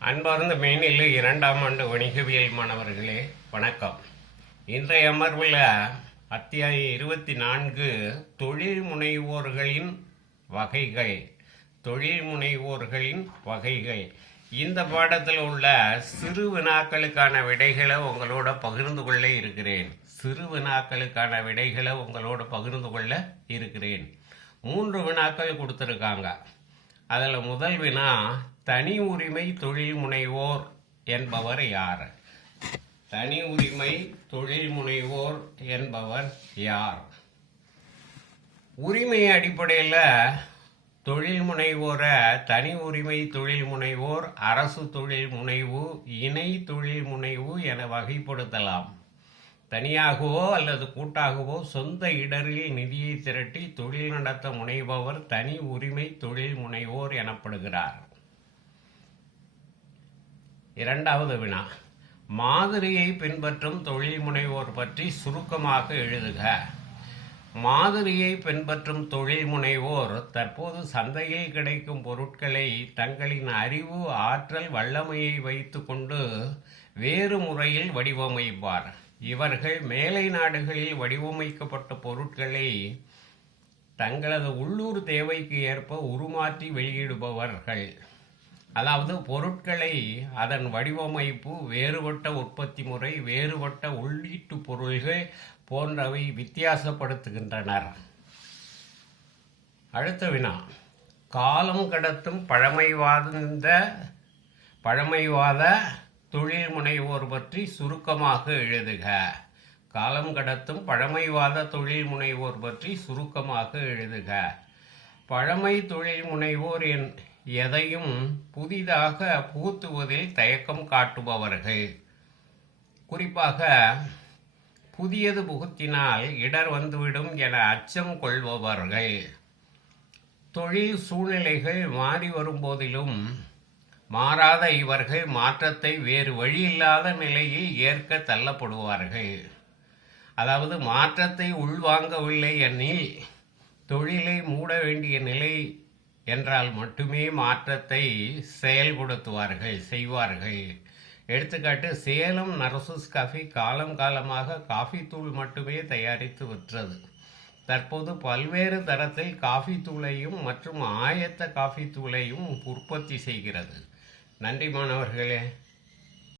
அன்பார்ந்த மேனில் இரண்டாம் ஆண்டு வணிகவியல் மாணவர்களே வணக்கம். இன்றைய அமர்வில் அத்தியாயம் இருபத்தி நான்கு தொழில் முனைவோர்களின் வகைகள். தொழில் முனைவோர்களின் வகைகள். இந்த பாடத்தில் உள்ள சிறு வினாக்களுக்கான விடைகளை உங்களோட பகிர்ந்து கொள்ள இருக்கிறேன். சிறு வினாக்களுக்கான விடைகளை உங்களோட பகிர்ந்து கொள்ள இருக்கிறேன். மூன்று வினாக்கள் கொடுத்துருக்காங்க. அதில் முதல் வினா தனி உரிமை தொழில் முனைவோர் என்பவர் யார்? தனி உரிமை தொழில் முனைவோர் என்பவர் யார்? உரிமை அடிப்படையில் தொழில் முனைவோரை தனி உரிமை தொழில் முனைவோர் அரசு தொழில் முனைவு இணை தொழில் முனைவு என வகைப்படுத்தலாம். தனியாகவோ அல்லது கூட்டாகவோ சொந்த இடரில் நிதியை திரட்டி தொழில் நடத்த முனைபவர் தனி உரிமை தொழில் முனைவோர் எனப்படுகிறார். இரண்டாவது வினா. மாதிரியை பின்பற்றும் தொழில் முனைவோர் பற்றி சுருக்கமாக எழுதுக. மாதிரியை பின்பற்றும் தொழில் முனைவோர் தற்போது சந்தையில் கிடைக்கும் பொருட்களை தங்களின் அறிவு ஆற்றல் வல்லமையை வைத்துக்கொண்டு வேறு முறையில் வடிவமைப்பார். இவர்கள் மேலை நாடுகளில் வடிவமைக்கப்பட்ட பொருட்களை தங்களது உள்ளூர் தேவைக்கு ஏற்ப உருமாற்றி வெளியிடுபவர்கள். அதாவது பொருட்களை அதன் வடிவமைப்பு வேறுபட்ட உற்பத்தி முறை வேறுபட்ட உள்ளீட்டு பொருள்கள் போன்றவை வித்தியாசப்படுத்துகின்றனர். அடுத்த வினா. காலம் கடத்தும் பழமைவாத பழமைவாத தொழில் முனைவோர் பற்றி சுருக்கமாக எழுதுக. காலம் கடத்தும் பழமைவாத தொழில் முனைவோர் பற்றி சுருக்கமாக எழுதுக. பழமை தொழில் முனைவோர் என் எதையும் புதிதாக புகுத்துவதில் தயக்கம் காட்டுபவர்கள். குறிப்பாக புதியது புகுத்தினால் இடர் வந்துவிடும் என அச்சம் கொள்பவர்கள். தொழில் சூழ்நிலைகள் மாறி வரும்போதிலும் மாறாத இவர்கள் மாற்றத்தை வேறு வழியில்லாத நிலையில் ஏற்க தள்ளப்படுவார்கள். அதாவது மாற்றத்தை உள்வாங்கவில்லை எனில் தொழிலை மூட வேண்டிய நிலை என்றால் மட்டுமே மாற்றத்தை செயல்படுத்துவார்கள் செய்வார்கள். எடுத்துக்காட்டு சேலம் நரசூஸ் காஃபி காலம் காலமாக காஃபி தூள் மட்டுமே தயாரித்து விற்றது. தற்போது பல்வேறு தரத்தில் காஃபி தூளையும் மற்றும் ஆயத்த காஃபி தூளையும் உற்பத்தி செய்கிறது. நன்றி மாணவர்களே.